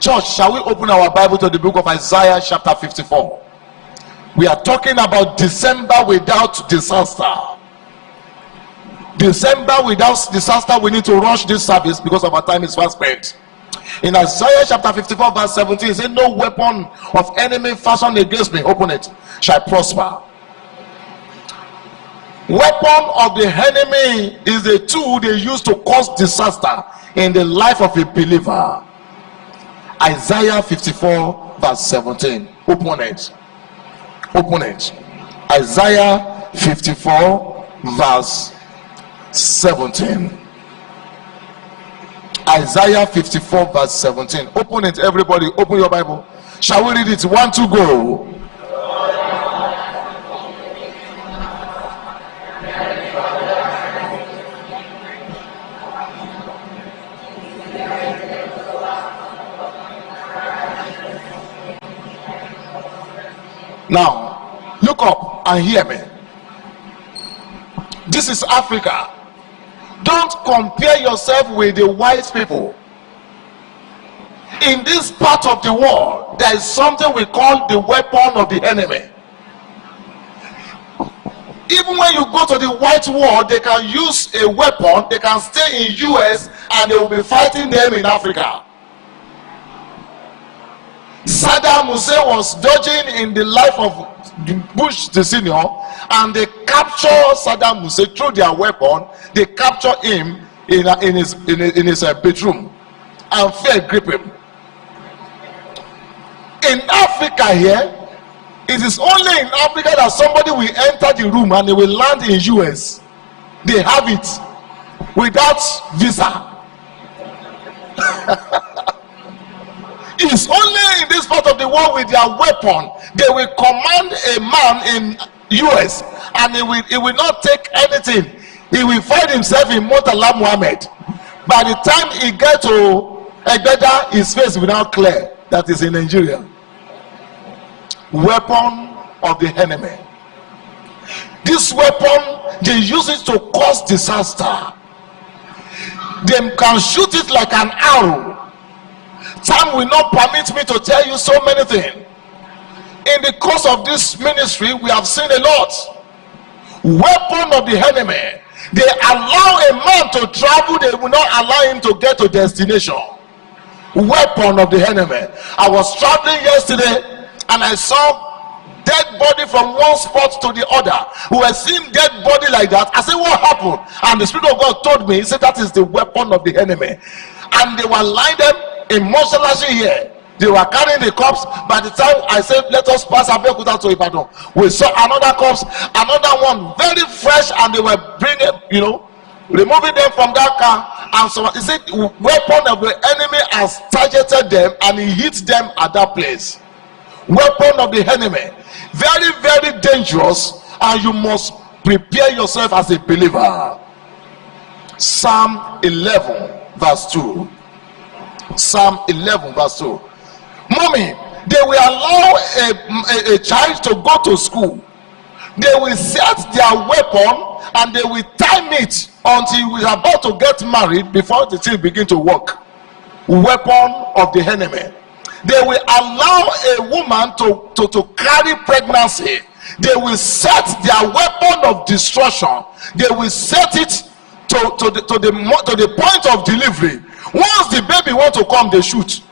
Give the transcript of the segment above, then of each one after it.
Church, shall we open our Bible to the book of Isaiah chapter 54? We are talking about December without disaster. December without disaster. We need to rush this service because our time is fast spent. In Isaiah chapter 54 verse 17, it says, no weapon of enemy fashioned against me, open it, shall prosper. Weapon of the enemy is a tool they use to cause disaster in the life of a believer. Isaiah 54 verse 17. Open it. Open it. Isaiah 54 verse 17. Isaiah 54 verse 17. Open it, everybody. Open your Bible. Shall we read it? 1, 2, go. Now, look up and hear me. This is Africa. Don't compare yourself with the white people. In this part of the world, there is something we call the weapon of the enemy. Even when you go to the white world, they can use a weapon. They can stay in US and they will be fighting them in Africa. Saddam Hussein was dodging in the life of Bush the senior, and they capture Saddam Hussein through their weapon. They capture him in his bedroom, and fear grip him. In Africa here, it is only in Africa that somebody will enter the room and they will land in US. They have it without visa. It's only in this part of the world with their weapon they will command a man in US, and he will not take anything. He will find himself in Murtala Muhammad. By the time he gets to Egbeda, his face will now clear that is in Nigeria. Weapon of the enemy. This weapon, they use it to cause disaster. They can shoot it like an arrow. Time will not permit me to tell you so many things. In the course of this ministry, we have seen a lot. Weapon of the enemy. They allow a man to travel, they will not allow him to get to destination. Weapon of the enemy. I was traveling yesterday and I saw dead body from one spot to the other. We were seeing dead body like that. I said, what happened? And the Spirit of God told me, he said, that is the weapon of the enemy. And they were lying them in Mosalashi here. They were carrying the corpse. By the time I said, let us pass Abeokuta to Ibadan, we saw another corpse, another one very fresh, and they were bringing, removing them from that car. And so he said, weapon of the enemy has targeted them, and he hit them at that place. Weapon of the enemy. Very, very dangerous, and you must prepare yourself as a believer. Psalm 11 verse 2. Psalm 11 verse 2. Mommy, they will allow a child to go to school. They will set their weapon and they will time it until we are about to get married before the thing begin to work. Weapon of the enemy. They will allow a woman to carry pregnancy. They will set their weapon of destruction. They will set it to the point of delivery. Once the baby wants to come, they shoot.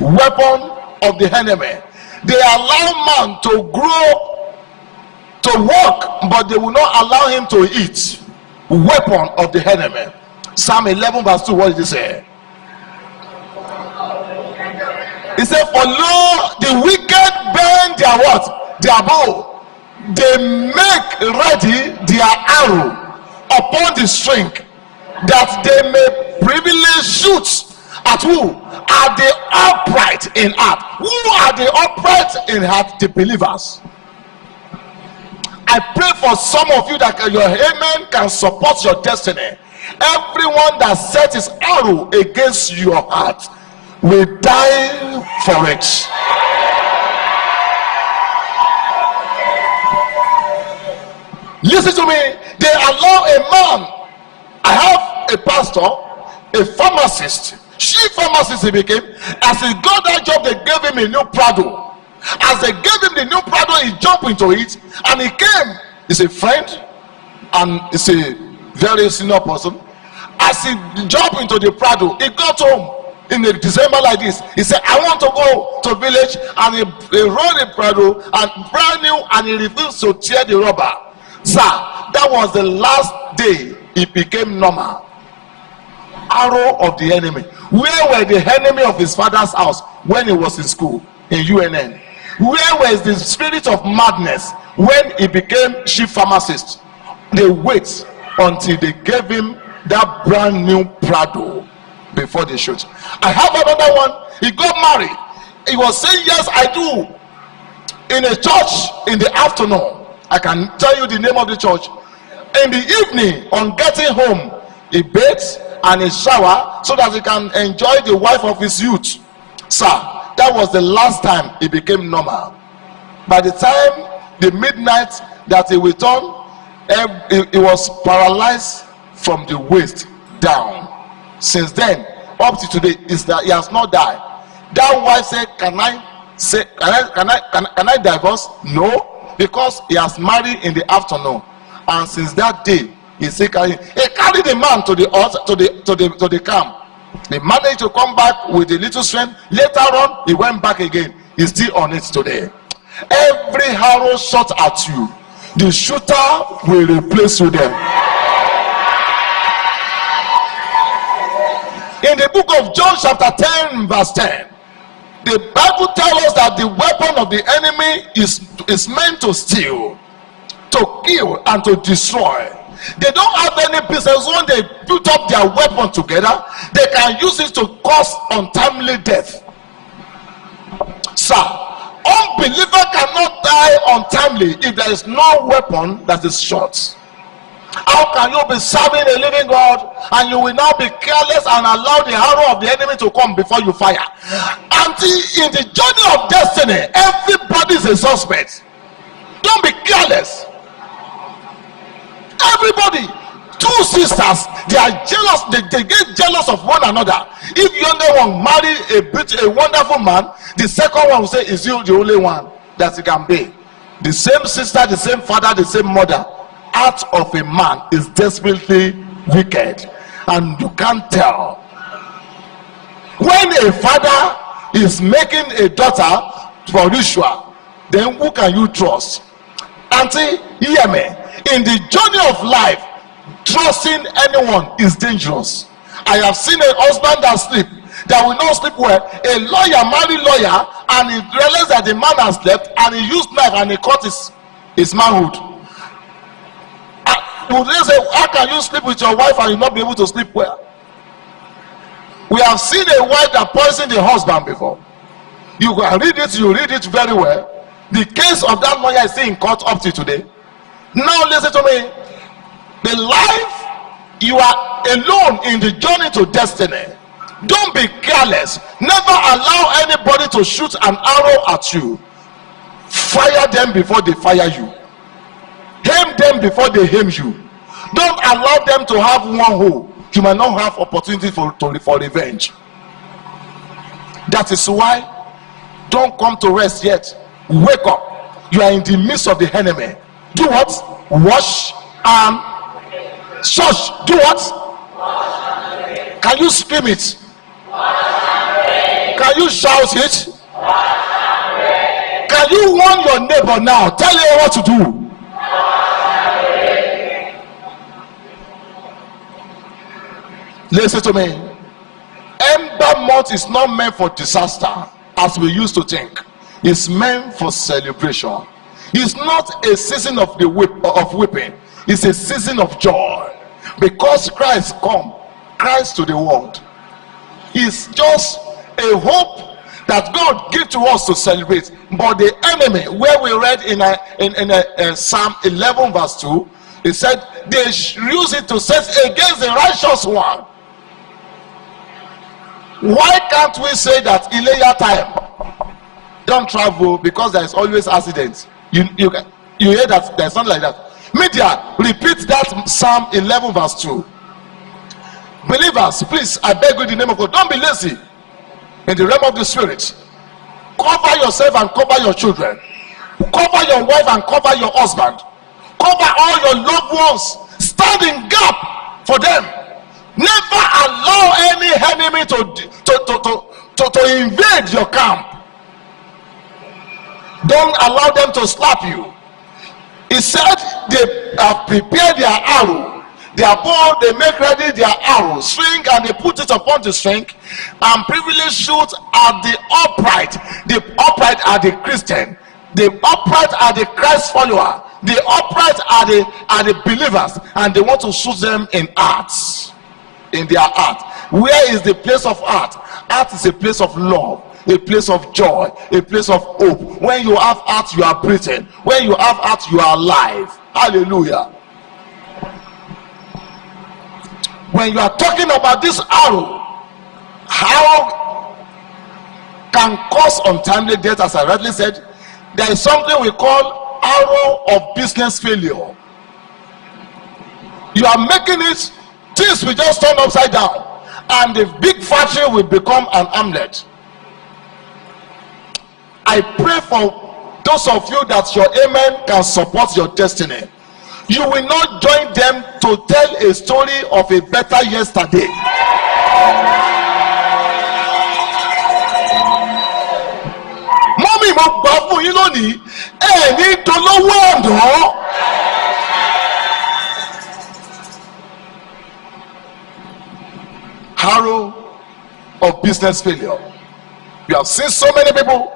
Weapon of the enemy. They allow man to grow, to work, but they will not allow him to eat. Weapon of the enemy. Psalm 11 verse 2, what did he say? He said, for lo, the wicked bend their what? Their bow. They make ready their arrow upon the string, that they may privily shoot at who? Are the upright in heart. Who are the upright in heart? The believers. I pray for some of you that your amen can support your destiny. Everyone that sets his arrow against your heart will die for it. Listen to me. They allow a man. I have a pastor. a pharmacist. Chief pharmacist he became. As he got that job, they gave him a new Prado. As they gave him the new Prado, he jumped into it and he came. He's a friend and he's a very senior person. As he jumped into the Prado, he got home in a December like this. He said, I want to go to village, and he rode a Prado and brand new, and he refused to tear the rubber. Sir, that was the last day he became normal. Arrow of the enemy. Where were the enemy of his father's house when he was in school in UNN? Where was the spirit of madness when he became chief pharmacist? They wait until they gave him that brand new Prado before they shoot. I have another one. He got married. He was saying, yes, I do. In a church in the afternoon. I can tell you the name of the church. In the evening, on getting home, he bathes and he shower so that he can enjoy the wife of his youth. Sir, that was the last time he became normal. By the time the midnight that he returned, he was paralyzed from the waist down. Since then, up to today, is that he has not died. That wife said, can I divorce? No, because he has married in the afternoon, and since that day he carried the man to the altar, to the camp. He managed to come back with a little strength. Later on, he went back again. He's still on it today. Every arrow shot at you, the shooter will replace you there. In the book of John chapter 10 verse 10, the Bible tells us that the weapon of the enemy is meant to steal, to kill, and to destroy. They don't have any business. When they put up their weapon together, they can use it to cause untimely death. Sir, unbeliever cannot die untimely if there is no weapon that is shot. How can you be serving a living God and you will now be careless and allow the arrow of the enemy to come before you fire? Until in the journey of destiny, everybody is a suspect. Don't be careless. Everybody. Two sisters, they are jealous. They get jealous of one another. If the younger one marry a wonderful man, the second one will say, is you the only one that he can be? The same sister, the same father, the same mother. Heart of a man is desperately wicked, and you can't tell. When a father is making a daughter for ritual, then who can you trust? Auntie, hear me. In the journey of life, trusting anyone is dangerous. I have seen a husband that will not sleep well. A lawyer married lawyer, and he realized that the man has left, and he used knife and he cut his manhood. Would they say, how can you sleep with your wife and you not be able to sleep well? We have seen a wife that poisoned the husband before. You can read it very well. The case of that lawyer is still in court up to today. Now listen to me. The life, you are alone in the journey to destiny. Don't be careless. Never allow anybody to shoot an arrow at you. Fire them before they fire you. Aim them before they aim you. Don't allow them to have one hole. You might not have opportunity for revenge. That is why don't come to rest yet. Wake up. You are in the midst of the enemy. Do what? Wash and shush. Do what? Can you scream it? Can you shout it? Can you warn your neighbor now? Tell him what to do. Listen to me. Ember month is not meant for disaster as we used to think. It's meant for celebration. It's not a season of weeping. It's a season of joy. Because Christ to the world. It's just a hope that God gives to us to celebrate. But the enemy, where we read in Psalm 11 verse 2, it said they use it to set against the righteous one. Why can't we say that Ileya time don't travel because there is always accidents? You hear that there's something like that. Media, repeat that Psalm 11 verse 2. Believers, please, I beg you in the name of God, don't be lazy in the realm of the spirit. Cover yourself and cover your children. Cover your wife and cover your husband. Cover all your loved ones. Stand in gap for them. Never allow any enemy to invade your camp. Don't allow them to slap you. He said they have prepared their arrow. Their bow, they make ready their arrow, string, and they put it upon the string, and privily shoot at the upright. The upright are the Christian. The upright are the Christ follower. The upright are the believers, and they want to shoot them in hearts, in their heart. Where is the place of heart? Heart is a place of love, a place of joy, a place of hope. When you have heart, you are breathing. When you have heart, you are alive. Hallelujah. When you are talking about this arrow, how can cause untimely death, as I rightly said, there is something we call arrow of business failure. You are making it, things will just turn upside down, and the big factory will become an hamlet. I pray for those of you that your amen can support your destiny. You will not join them to tell a story of a better yesterday. Mommy, mo gbà fún yín lónìí, ní dolówó ọ̀dọ́. Arrow of business failure. You have seen so many people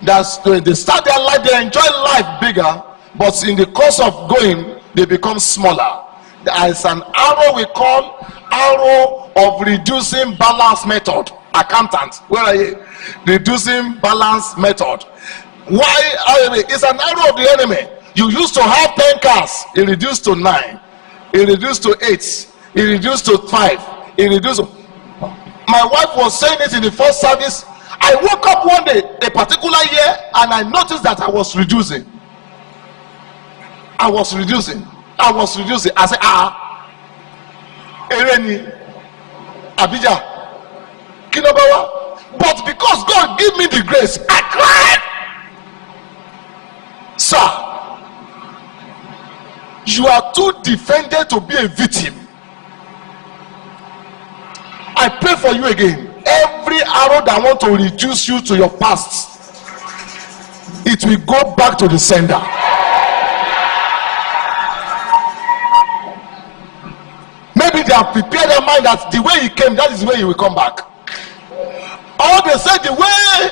that they start their life, they enjoy life bigger, but in the course of going, they become smaller. There is an arrow we call arrow of reducing balance method. Accountant, where are you? Reducing balance method. Why? It's an arrow of the enemy. You used to have 10 cars, it reduced to 9, it reduced to 8, it reduced to 5, it reduced to... My wife was saying it in the first service. I woke up one day, a particular year, and I noticed that I was reducing. I was reducing. I said, Ereni, Abijah, Kinobawa. But because God gave me the grace, I cried. Sir, you are too defended to be a victim. I pray for you again. Every arrow that want to reduce you to your past, it will go back to the sender. Maybe they have prepared their mind that the way he came, that is the way he will come back. Or they said the way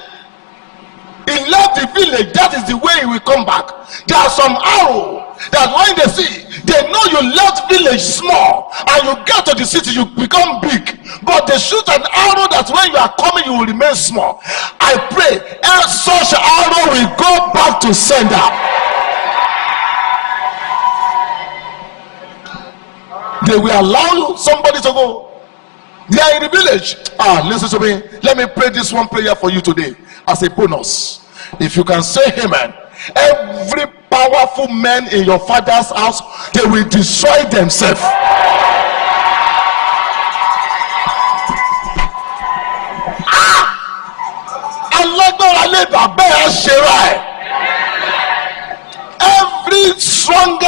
he left the village, that is the way he will come back. There are some arrows that when they see, they know you left village small and you get to the city, you become big. But they shoot an arrow that when you are coming, you will remain small. I pray, such arrow will go back to sender. They will allow somebody to go. They are in the village. Listen to me. Let me pray this one prayer for you today as a bonus. If you can say amen. Every powerful man in your father's house, they will destroy themselves. Every strong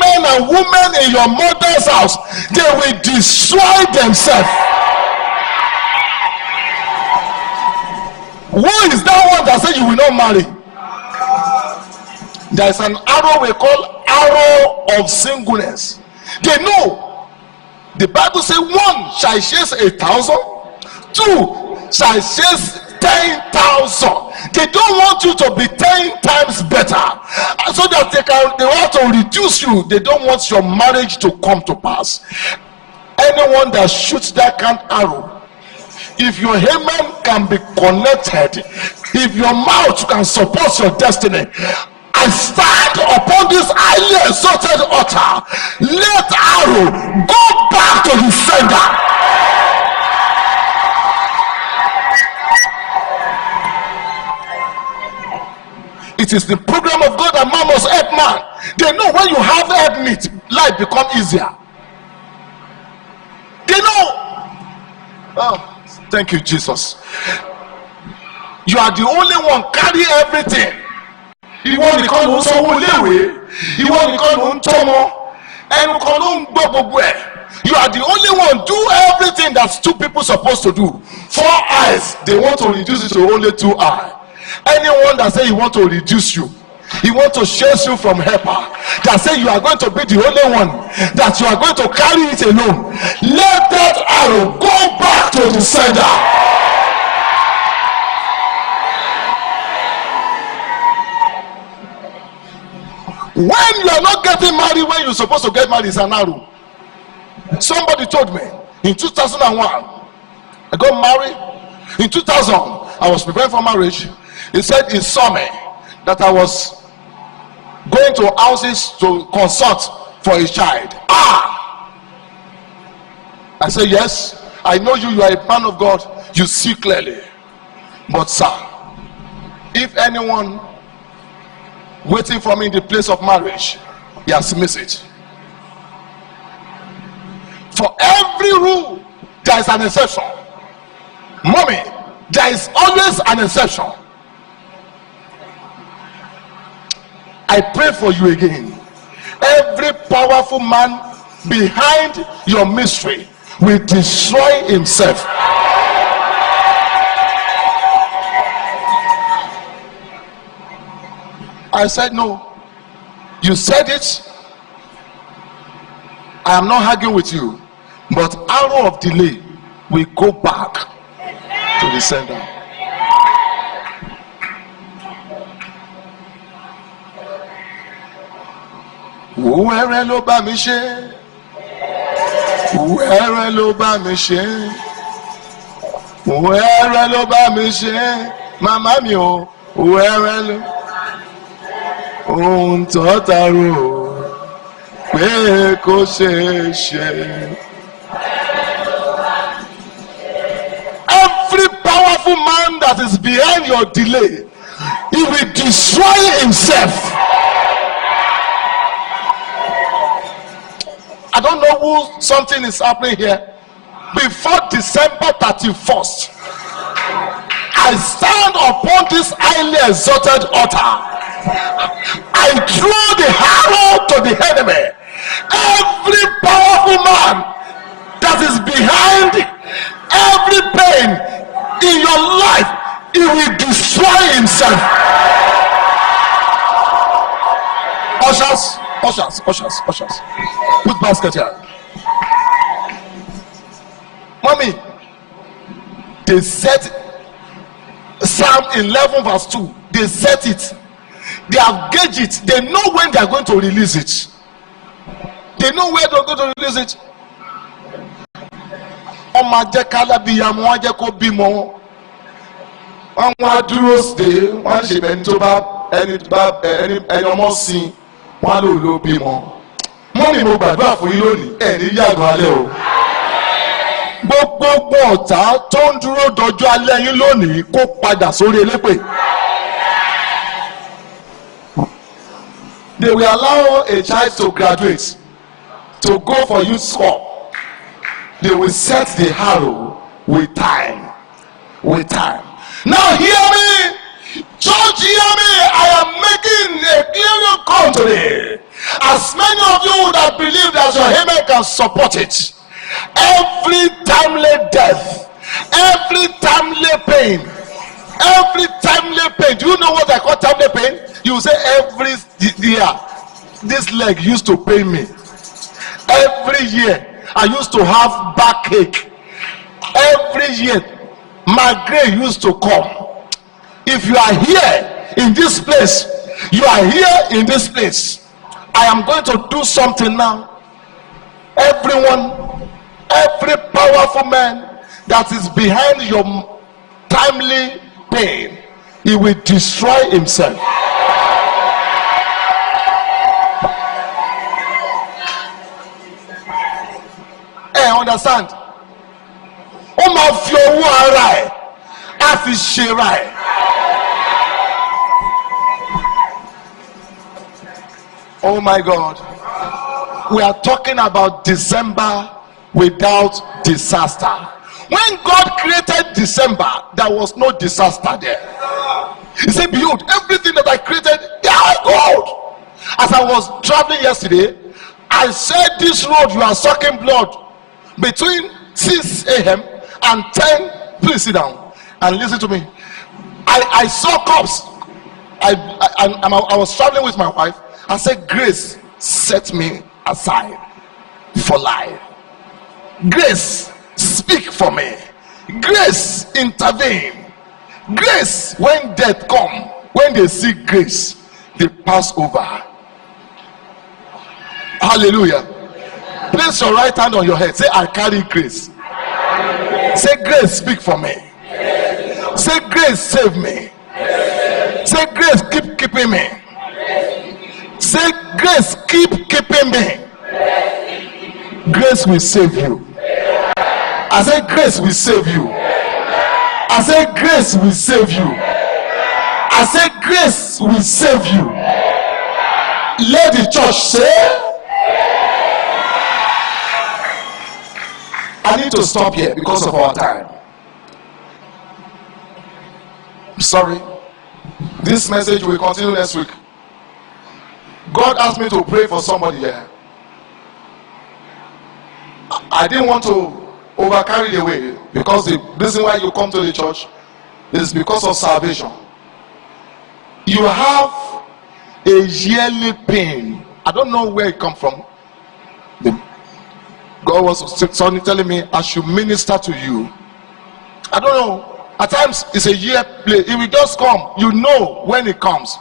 men and women in your mother's house, they will destroy themselves. Who is that one that said you will not marry? There is an arrow we call arrow of singleness. They know. The Bible says 1 shall chase 1,000, 2 shall chase 10,000. They don't want you to be 10 times better, so that they want to reduce you. They don't want your marriage to come to pass. Anyone that shoots that kind of arrow, if your amen can be connected, if your mouth can support your destiny, I stand upon this highly exalted altar. Let arrow go back to the sender. It is the program of God that man must help man. They know when you have help meet, life become easier. Oh, thank you, Jesus. You are the only one carry everything. Ìwọ nìkan ló ń sanwó léèwé, ìwọ nìkan ló ń tọ́mọ, ẹnu kan ló ń gbọ́ gbogbo ẹ̀. You are the only one do everything that two people supposed to do. 4 eyes, they want to reduce it to only 2 eyes. Anyone that say he want to reduce you, he want to chase you from helper, that say you are going to be the only one, that you are going to carry it alone, let that arrow go back to the sender. When you are not getting married when you're supposed to get married, is an arrow. Somebody told me in 2001, I got married. In 2000, I was preparing for marriage. He said he saw me that I was going to houses to consult for a child. I said, yes, I know you are a man of God. You see clearly. But sir, if anyone waiting for me in the place of marriage, he has missed it. For every rule, there is an exception. Mommy, there is always an exception. I pray for you again. Every powerful man behind your mystery will destroy himself. I said, no. You said it. I am not arguing with you. But arrow of delay will go back to the sender. Where ló bá mi ṣe? Where ló bá mi ṣe? Where ló bá mi ṣe? Màmá mi o, where ló? Ohun tó taro pé kò ṣeé ṣe. Every powerful man that is behind your delay, he will destroy himself. I don't know who something is happening here. Before December 31st, I stand upon this highly exalted altar. I throw the arrow to the enemy. Every powerful man that is behind every pain in your life, he will destroy himself. Ushers. Put basket here. Mommy, they set Psalm 11 verse 2. They set it. They have gauged it. They know when they are going to release it. They know where they are going to release it. Ọmọ jẹ́ kálábíyàmọ wọ́n jẹ́ kó bímọ. Wọ́n wá dúró stay. Wọ́n ṣe bẹ́ẹ̀ tó bá ẹni ọmọ sin. Wọ́n lò ló bímọ. Mọ́mí mo gbàdúrà fún yín lónìí. Ẹni yàgò alẹ́ o. Gbogbo ọ̀tá tó ń dúró dọjọ́ alẹ́ yín lónìí kó padà sórí elépè. They will allow a child to graduate, to go for youth school. They will set the arrow with time. With time. Now hear me. Church, hear me. I am making a clear call today. As many of you that believe that your amen can support it. Every timely death, every timely pain, do you know what I call timely pain? You say every year, this leg used to pain me. Every year, I used to have backache. Every year, migraine used to come. If you are here in this place, you are here in this place. I am going to do something now. Everyone, every powerful man that is behind your timely pain, he will destroy himself. Understand? Ó máa fi owó ara ẹ̀ á fi ṣera ẹ̀. Oh my God. We are talking about December without disaster. When God created December, there was no disaster there. He said, behold, everything that I created, they are good. As I was traveling yesterday, I said, this road you are sucking blood between 6 a.m. and 10. Please sit down and listen to me. I saw cops. I was traveling with my wife. I said, grace set me aside for life. Grace, speak for me. Grace, intervene. Grace, when death come, when they see grace, they pass over. Hallelujah. Place your right hand on your head. Say, I carry grace. Say, grace, speak for me. Say, grace, save me. Say, grace, keep keeping me. Say, grace, keep keeping me. Grace will save you. I say, grace will save you. I say, grace will save you. I say, grace will save you. Let the church say. I need to stop here because of our time. Sorry. This message will continue next week. God asked me to pray for somebody here. I didn't want to overcarry the way, because the reason why you come to the church is because of salvation. You have a yearly pain. I don't know where it comes from. God was suddenly telling me I should minister to you. I don't know. At times it's a year play. It will just come. You know when it comes,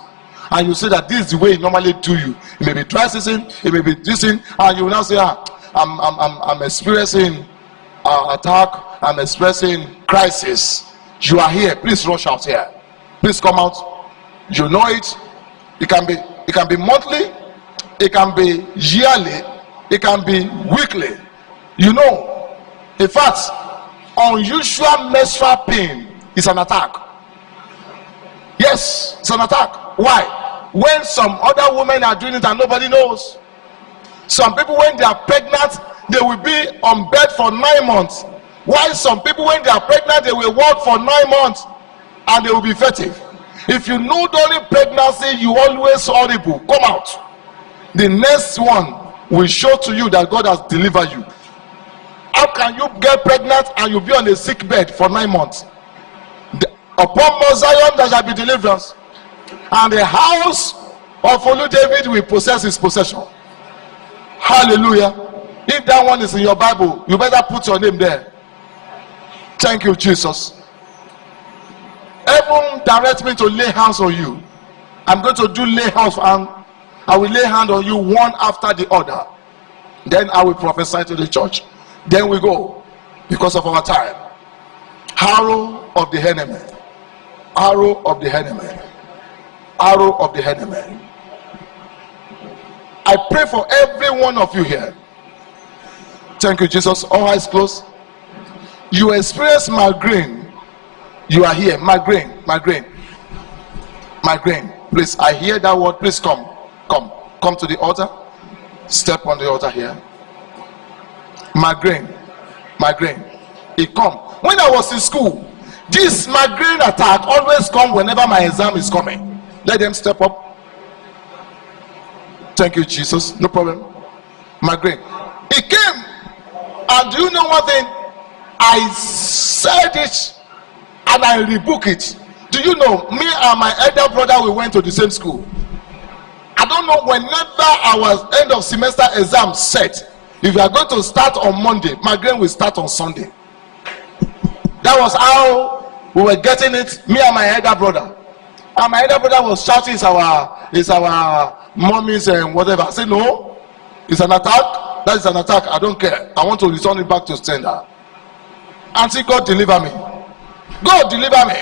and you say that this is the way it normally do you. It may be dry season, it may be this thing, and you will now say, I'm experiencing attack. I'm experiencing crisis. You are here. Please rush out here. Please come out. You know it. It can be monthly. It can be yearly. It can be weekly. You know. In fact, unusual menstrual pain is an attack. Yes, it's an attack. Why? When some other women are doing it and nobody knows. Some people, when they are pregnant, they will be on bed for 9 months. While some people, when they are pregnant, they will walk for 9 months and they will be effective. If you know during pregnancy you always horrible, come out. The next one will show to you that God has delivered you. How can you get pregnant and you'll be on a sick bed for 9 months? Upon Mount Zion there shall be deliverance, and the house of Olu David will possess his possession. Hallelujah. If that one is in your Bible, you better put your name there. Thank you, Jesus. Heaven direct me to lay hands on you. I'm going to do lay hands, and I will lay hand on you one after the other. Then I will prophesy to the church. Then we go, because of our time. Arrow of the enemy. Arrow of the enemy. Arrow of the enemy. I pray for every one of you here. Thank you, Jesus. All eyes closed. You experience migraine. You are here. Migraine. Migraine. Migraine. Please, I hear that word. Please come. Come to the altar. Step on the altar here. Migraine. Migraine. It come. When I was in school, this migraine attack always come whenever my exam is coming. Let them step up. Thank you, Jesus. No problem. Migraine. It came. And do you know one thing? I said it and I rebuke it. Do you know, me and my elder brother, we went to the same school. I don't know, whenever our end of semester exam set, if you are going to start on Monday, migraine will start on Sunday. That was how we were getting it, me and my elder brother. And my elder brother was shouting, it's our mommy's and whatever. I said, no, it's an attack. That is an attack. I don't care. I want to return it back to sender. Until God deliver me. God deliver me.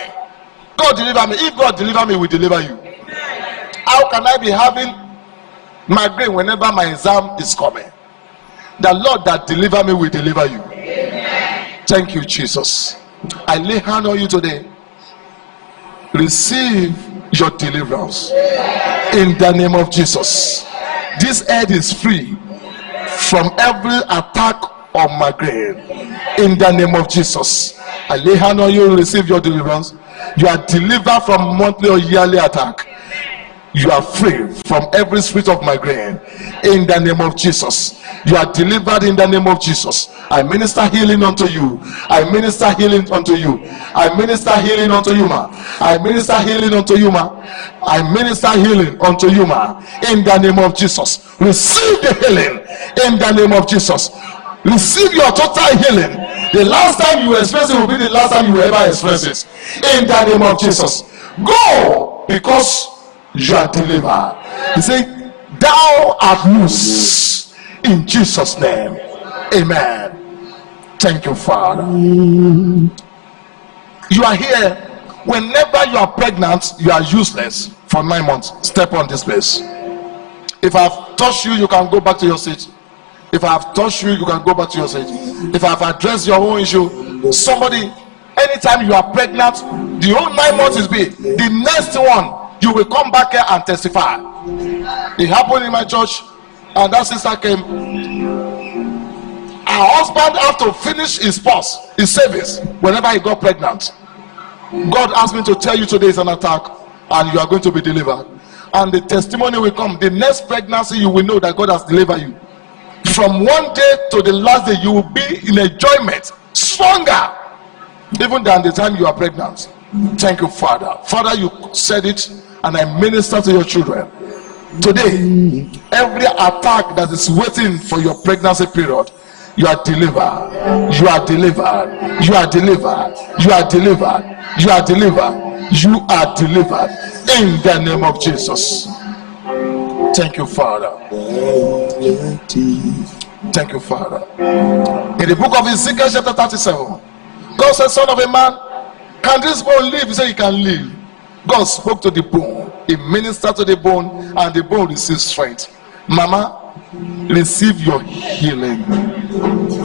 God deliver me. If God deliver me, we deliver you. How can I be having migraine whenever my exam is coming? The Lord that deliver me will deliver you. Thank you, Jesus. I lay hand on you today. Receive your deliverance in the name of Jesus. This head is free from every attack of migraine. In the name of Jesus, I lay hand on you, receive your deliverance. You are delivered from monthly or yearly attack. You are free from every spirit of migraine. In the name of Jesus, you are delivered. In the name of Jesus, I minister healing unto you. I minister healing unto you. I minister healing unto you, ma. I minister healing unto you, ma. I minister healing unto you, ma. In the name of Jesus, receive the healing. In the name of Jesus, receive your total healing. The last time you experience it will be the last time you will ever experience it. In the name of Jesus, go, because you are delivered. He said, thou art loose in Jesus' name. Amen. Thank you, Father. You are here. Whenever you are pregnant, you are useless for 9 months. Step on this place. If I have touched you, you can go back to your seat. If I have touched you, you can go back to your seat. If I have addressed your own issue, somebody, anytime you are pregnant, the whole 9 months is big. The next one, you will come back here and testify. It happened in my church, and that sister came. Her husband had to finish his pause, his service, whenever he got pregnant. God asked me to tell you today is an attack, and you are going to be delivered. And the testimony will come. The next pregnancy, you will know that God has delivered you. From one day to the last day, you will be in enjoyment, stronger even than the time you are pregnant. Thank you, Father. Father, you said it, and I minister to your children. Today, every attack that is waiting for your pregnancy period, you are delivered. You are delivered. You are delivered. You are delivered. You are delivered. You are delivered. In the name of Jesus. Thank you, Father. Thank you, Father. In the book of Ezekiel chapter 37, God said, son of a man, can this bone live? He said, you can live. God spoke to the bone. He ministered to the bone, and the bone received strength. Mama, receive your healing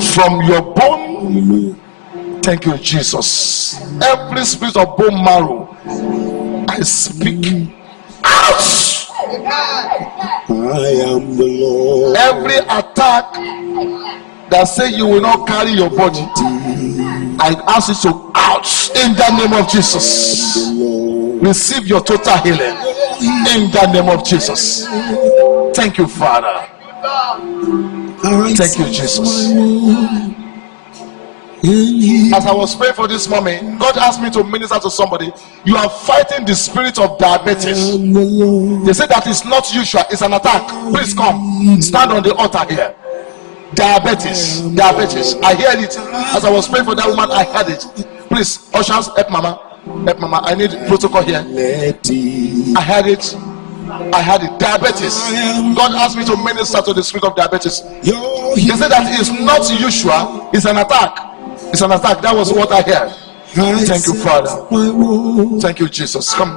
from your bone. Thank you, Jesus. Every spirit of bone marrow, I speak out. I am the Lord. Every attack that say you will not carry your body, I ask you to out in the name of Jesus. Receive your total healing in the name of Jesus. Thank you, Father. Thank you, Jesus. As I was praying for this moment, God asked me to minister to somebody. You are fighting the spirit of diabetes. They say that it's not usual, it's an attack. Please come, stand on the altar here. Diabetes. I heard it as I was praying for that woman. I heard it. Please, ushers, help mama. I need protocol here. I heard it. Diabetes. God asked me to minister to the spirit of diabetes. He said that it's not usual, it's an attack. It's an attack. That was what I heard. Thank you, Father. Thank you, Jesus. Come,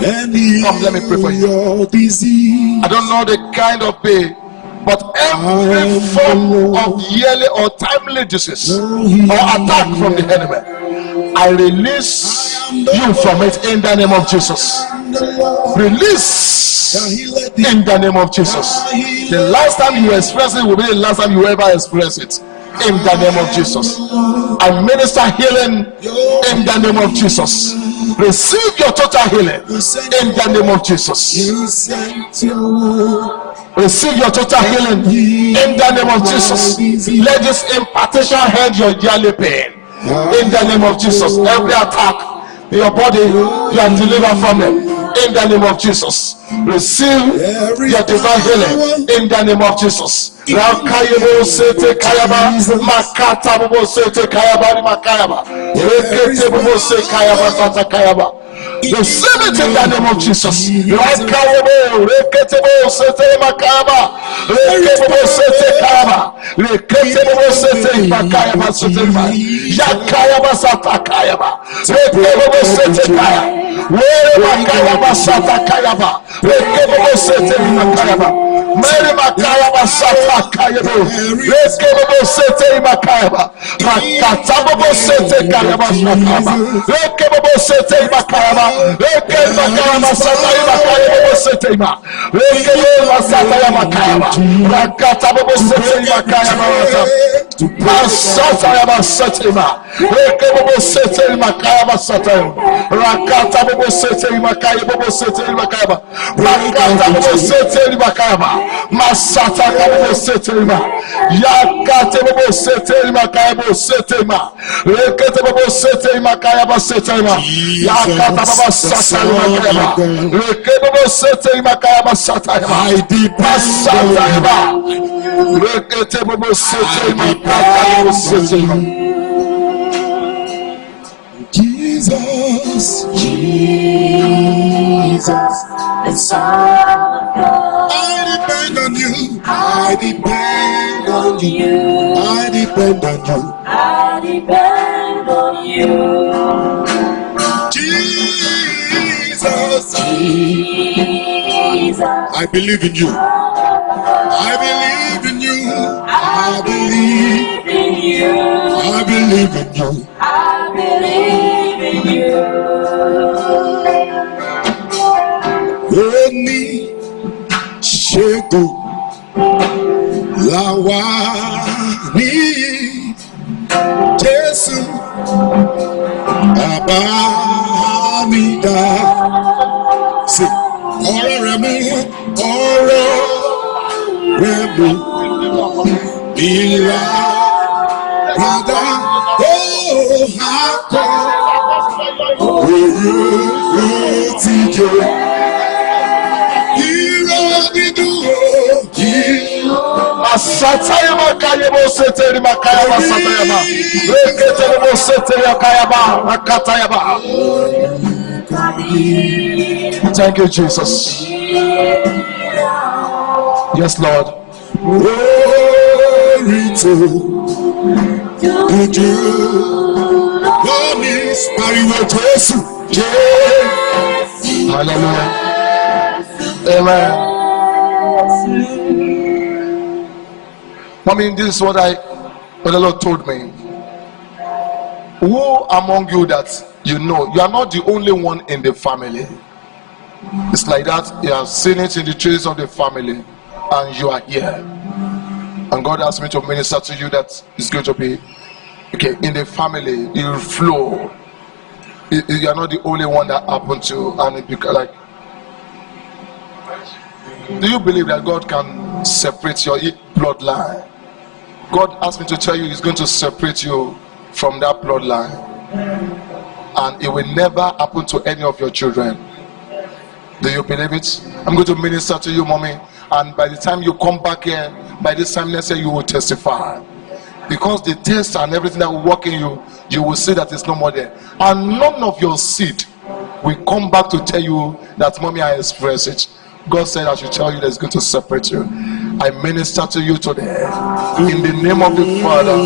let me pray for you. I don't know the kind of pain, but every form of yearly or timely disease or attack from the enemy, I release you from it in the name of Jesus. Release in the name of Jesus. The last time you express it will be the last time you ever express it. In the name of Jesus, I minister healing in the name of Jesus. Receive your total healing in the name of Jesus. Receive your total healing in the name of Jesus. Let this impartation end your yearly pain in the name of Jesus. Every attack in your body, you are delivered from it. In the name of Jesus, receive your divine healing in the name of Jesus. Rakayebo sete kayaba, makata bobo sete kayaba, makayaba, rekete bobo sete kayaba, sata kayaba. Receive it in the name of Jesus. Rakayebo, rekete bobo sete makayaba, rekete bobo sete kayaba, rekete bobo sete makayaba, sete makayaba, yakayaba sata kayaba, rekete bobo sete kayaba. Where Makayaba Sata Kayaba, Rekebo Sete Makayaba, Mary Makayaba Sata Kayaba, Rekebo Sete Makayaba, Makatabo Sete Kayaba Sakaba, Rekebo Sete Makayaba, Rekebo Makayaba Sata Makayaba Sete Ma, Rekebo Sata Makayaba, Rakatabo Sete Makayaba. to pray. Masatayama Satima, Rekabo Setima Kayaba Satam, Rakata Bobo Setima Kayabo Setima Kayaba, Rakata Bobo Setima Kayaba, Masata Kabo Setima, Yakate Bobo Setima Kayabo Setima, Rekate Bobo Setima Kayaba Setima, Yakata Bobo Setima Kayaba, Rekabo Setima Kayaba Satayama, I depend Masatayama, Rekate Bobo Setima Kayaba Setima. Jesus, Jesus, the Son of God. I depend on you. I depend on you. You, I depend on you. I depend on you. Jesus, Jesus, I believe in you. I believe in you. I believe. in you. I believe in you. I believe in you. Oni Shego Lawa ni Jesu Abamida. Say, Ora Remu, Ora Remu, Bila Rada, Oh Hako, Oh TJ. Satayama Kayabo Seteri Makayaba Satayama, Reketebo Seteri Kayaba, Akatayaba. Thank you, Jesus. Yes, Lord. Glory to you. Lord is pariwo Jesu. Hallelujah. Amen. Mommy, this is what the Lord told me. Who among you that you know, you are not the only one in the family. It's like that. You have seen it in the traces of the family, and you are here. And God asked me to minister to you that it's going to be okay in the family. You will flow. You are not the only one that happened to, and it become like. Do you believe that God can separate your bloodline? God asked me to tell you He's going to separate you from that bloodline, and it will never happen to any of your children. Do you believe it? I'm going to minister to you, mommy, and by the time you come back here, by this time next year, you will testify, because the taste and everything that will work in you, you will see that it's no more there, and none of your seed will come back to tell you that, mommy, I express it. God said I should tell you that He's going to separate you. I minister to you today in the name of the Father.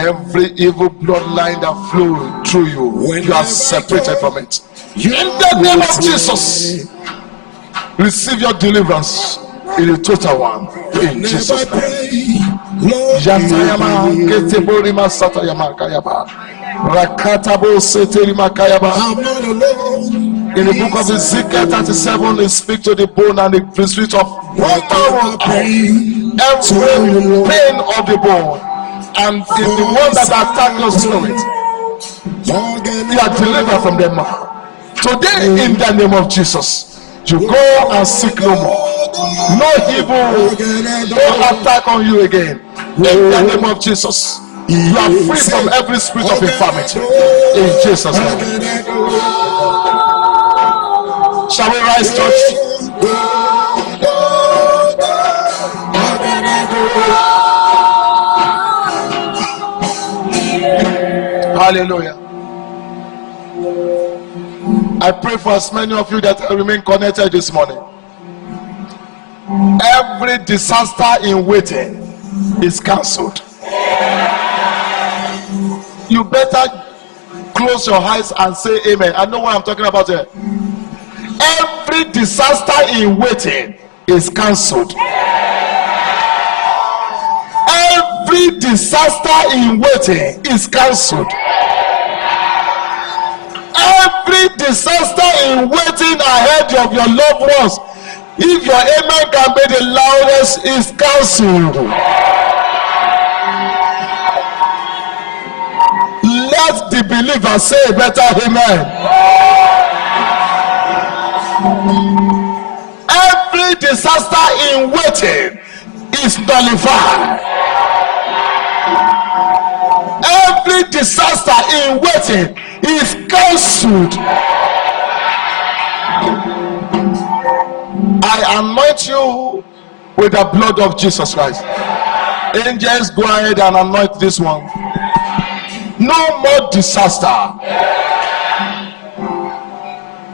Every evil bloodline that flows through you, you are separated from it. In the name of Jesus, receive your deliverance in the total one. In Jesus' name. Yatayama keteborima satayama kayaba. Rakatabo seterima kayaba. I'm not alone. In the book of Ezekiel 37, it speaks to the bone and the spirit of every pain of the bone, and the one that attack your spirit, you are delivered from them. Today, in the name of Jesus, you go and seek no more. No evil, no attack on you again. In the name of Jesus, you are free from every spirit of infirmity. In Jesus' name. Shall we rise, church? Hallelujah. I pray for as many of you that remain connected this morning. Every disaster in waiting is cancelled. You better close your eyes and say amen. I know what I'm talking about here. Every disaster in waiting is cancelled. Every disaster in waiting is cancelled. Every disaster in waiting ahead of your loved ones, if your amen can be the loudest, is cancelled. the believer say a better amen. Every disaster in waiting is nullified. Every disaster in waiting is cancelled. I anoint you with the blood of Jesus Christ. Angels, go ahead and anoint this one. No more disaster.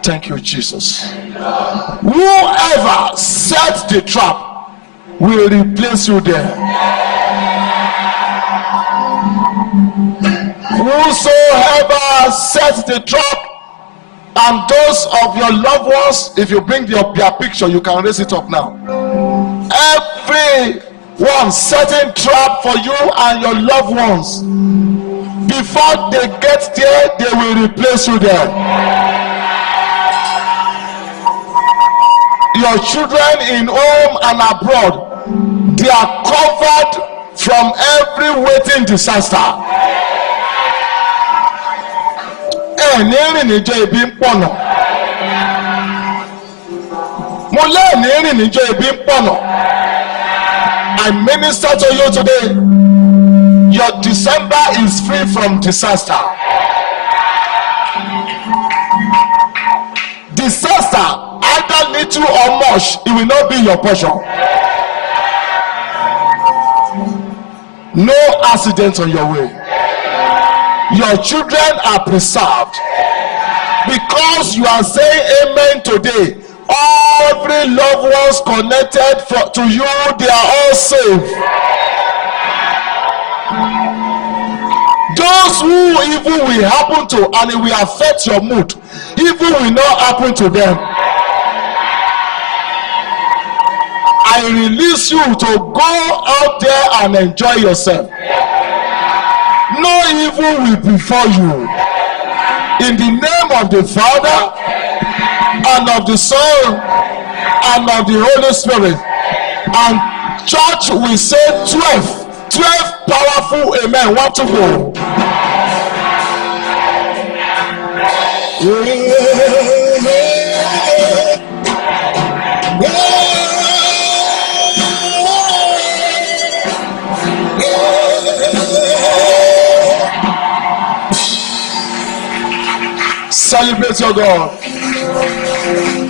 Thank you, Jesus. Whoever sets the trap will replace you there. Whosoever sets the trap, and those of your loved ones, if you bring their picture, you can raise it up now. Everyone setting trap for you and your loved ones, before they get there, they will replace you there. Your children in home and abroad, they are covered from every waiting disaster. Ní rìn níjọ́ ebi ń pọ̀nà. Mo lé ní rìn níjọ́ ebi ń pọ̀nà. I minister to you today. Your December is free from disaster. Disaster, either little or much, it will not be your portion. No accident on your way. Your children are preserved because you are saying amen today. Every loved ones connected to you, they are all safe. Those who evil will happen to and it will affect your mood, evil will not happen to them. I release you to go out there and enjoy yourself. No evil will befall you. In the name of the Father, and of the Son, and of the Holy Spirit. And church will say 12 powerful amen. One to go. Celebrate your God.